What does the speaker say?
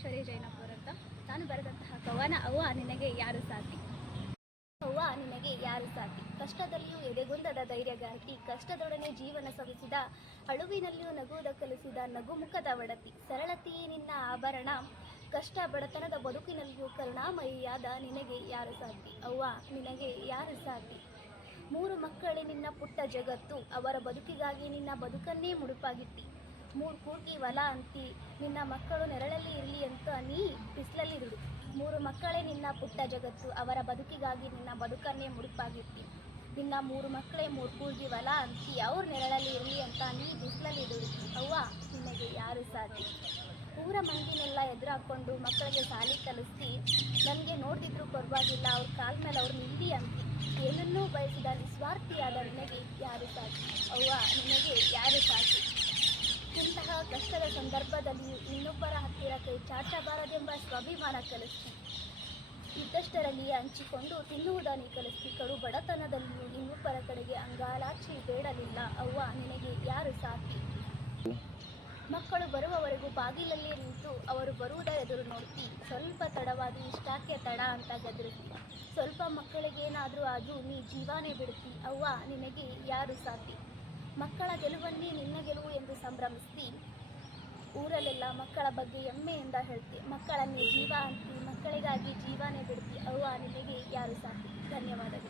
ಐಶ್ವರ್ಯ ಜೈನಪ್ಪರ್ ಅಂತ. ನಾನು ಬರೆದಂತಹ ಕವನ, ಅವ್ವ ನಿನಗೆ ಯಾರು ಸಾಥಿ? ಅವ್ವ ನಿನಗೆ ಯಾರು ಸಾಥಿ? ಕಷ್ಟದಲ್ಲಿಯೂ ಎದೆಗುಂದದ ಧೈರ್ಯಗಾರ್ತಿ ಕಷ್ಟದೊಡನೆ ಜೀವನ ಸವಿಸಿದ, ಅಳುವಿನಲ್ಲಿಯೂ ನಗುವುದ ಕಲಿಸಿದ ನಗುಮುಖದ ಒಡತಿ. ಸರಳತೆಯೇ ನಿನ್ನ ಆಭರಣ. ಕಷ್ಟ ಬಡತನದ ಬದುಕಿನಲ್ಲಿಯೂ ಕರುಣಾಮಯಿಯಾದ ನಿನಗೆ ಯಾರು ಸಾಥಿ? ಅವ್ವ ನಿನಗೆ ಯಾರು ಸಾಥಿ? ಮೂರು ಮಕ್ಕಳೇ ನಿನ್ನ ಪುಟ್ಟ ಜಗತ್ತು. ಅವರ ಬದುಕಿಗಾಗಿ ನಿನ್ನ ಬದುಕನ್ನೇ ಮುಡುಪಾಗಿಟ್ಟಿ. ಮೂರು ಕೂಗಿ ಹೊಲ ಅಂತಿ, ನಿನ್ನ ಮಕ್ಕಳು ನೆರಳಲ್ಲಿ ಇರಲಿ ಅಂತ ನೀ ಬಿಸಿಲಲ್ಲಿ ದುಡು. ಮೂರು ಮಕ್ಕಳೇ ನಿನ್ನ ಪುಟ್ಟ ಜಗತ್ತು, ಅವರ ಬದುಕಿಗಾಗಿ ನಿನ್ನ ಬದುಕನ್ನೇ ಮುಡುಪಾಗಿರ್ತಿ ನಿನ್ನ ಮೂರು ಮಕ್ಕಳೇ ಮೂರು ಕೂಗಿ ಹೊಲ ಅಂತಿ, ಅವ್ರ ನೆರಳಲ್ಲಿ ಇರಲಿ ಅಂತ ನೀ ಬಿಸಿಲಲ್ಲಿ ದುಡು. ಅವ್ವ, ನಿನಗೆ ಯಾರು ಸಾಧ್ಯ? ಊರ ಮಂದಿನೆಲ್ಲ ಎದುರಾಕೊಂಡು ಮಕ್ಕಳಿಗೆ ಸಾಲಿ ಕಲಿಸಿ ನನಗೆ ನೋಡ್ತಿದ್ರು ಪರವಾಗಿಲ್ಲ, ಅವ್ರ ಕಾಲ ಮೇಲೆ ಅವ್ರು ನಿಲ್ಲಿ ಅಂತಿ. ಏನನ್ನೂ ಬಯಸಿದ ನಿಸ್ವಾರ್ಥಿಯಾದ ನಿನಗೆ ಯಾರು ಸಾಧ್ಯ? ಅವ್ವ, ನಿನಗೆ ಯಾರು ಇಂತಹ ಕಷ್ಟದ ಸಂದರ್ಭದಲ್ಲಿ ಇನ್ನೊಬ್ಬರ ಹತ್ತಿರ ಕೈ ಚಾಚಬಾರದೆಂಬ ಸ್ವಾಭಿಮಾನ ಕಲಿಸ್ತಿ. ಇದ್ದಷ್ಟರಲ್ಲಿಯೇ ಹಂಚಿಕೊಂಡು ತಿನ್ನುವುದನ್ನು ಕಲಿಸ್ತಿ. ಕಡು ಬಡತನದಲ್ಲಿಯೂ ಇನ್ನೊಬ್ಬರ ಕಡೆಗೆ ಅಂಗಾಲಾಚಿ ಬೇಡಲಿಲ್ಲ. ಅವ್ವ, ನಿನಗೆ ಯಾರು ಸಾಕಿ ಮಕ್ಕಳು ಬರುವವರೆಗೂ ಬಾಗಿಲಲ್ಲಿ ನಿಂತು ಅವರು ಬರುವುದ ಎದುರು ನೋಡ್ತಿ. ಸ್ವಲ್ಪ ತಡವಾಗಿ ಇಷ್ಟಾಕೆ ತಡ ಅಂತ ಗದರಿಸಿ. ಸ್ವಲ್ಪ ಮಕ್ಕಳಿಗೇನಾದರೂ ಅದು ನೀ ಜೀವಾನೇ ಬಿಡ್ತಿ. ಅವ್ವ, ನಿನಗೆ ಯಾರು ಸಾಕಿ ಮಕ್ಕಳ ಗೆಲುವನ್ನೇ ನಿನ್ನ ಗೆಲುವು ಎಂದು ಸಂಭ್ರಮಿಸ್ತಿ. ಊರಲ್ಲೆಲ್ಲ ಮಕ್ಕಳ ಬಗ್ಗೆ ಹೆಮ್ಮೆಯಿಂದ ಹೇಳ್ತಿ. ಮಕ್ಕಳನ್ನೇ ಜೀವ ಅಂತಿ, ಮಕ್ಕಳಿಗಾಗಿ ಜೀವಾನೇ ಬಿಡ್ತಿ, ಅವ್ವ ನಿನಗೆ ಯಾರು ಸಾಕು? ಧನ್ಯವಾದಗಳು.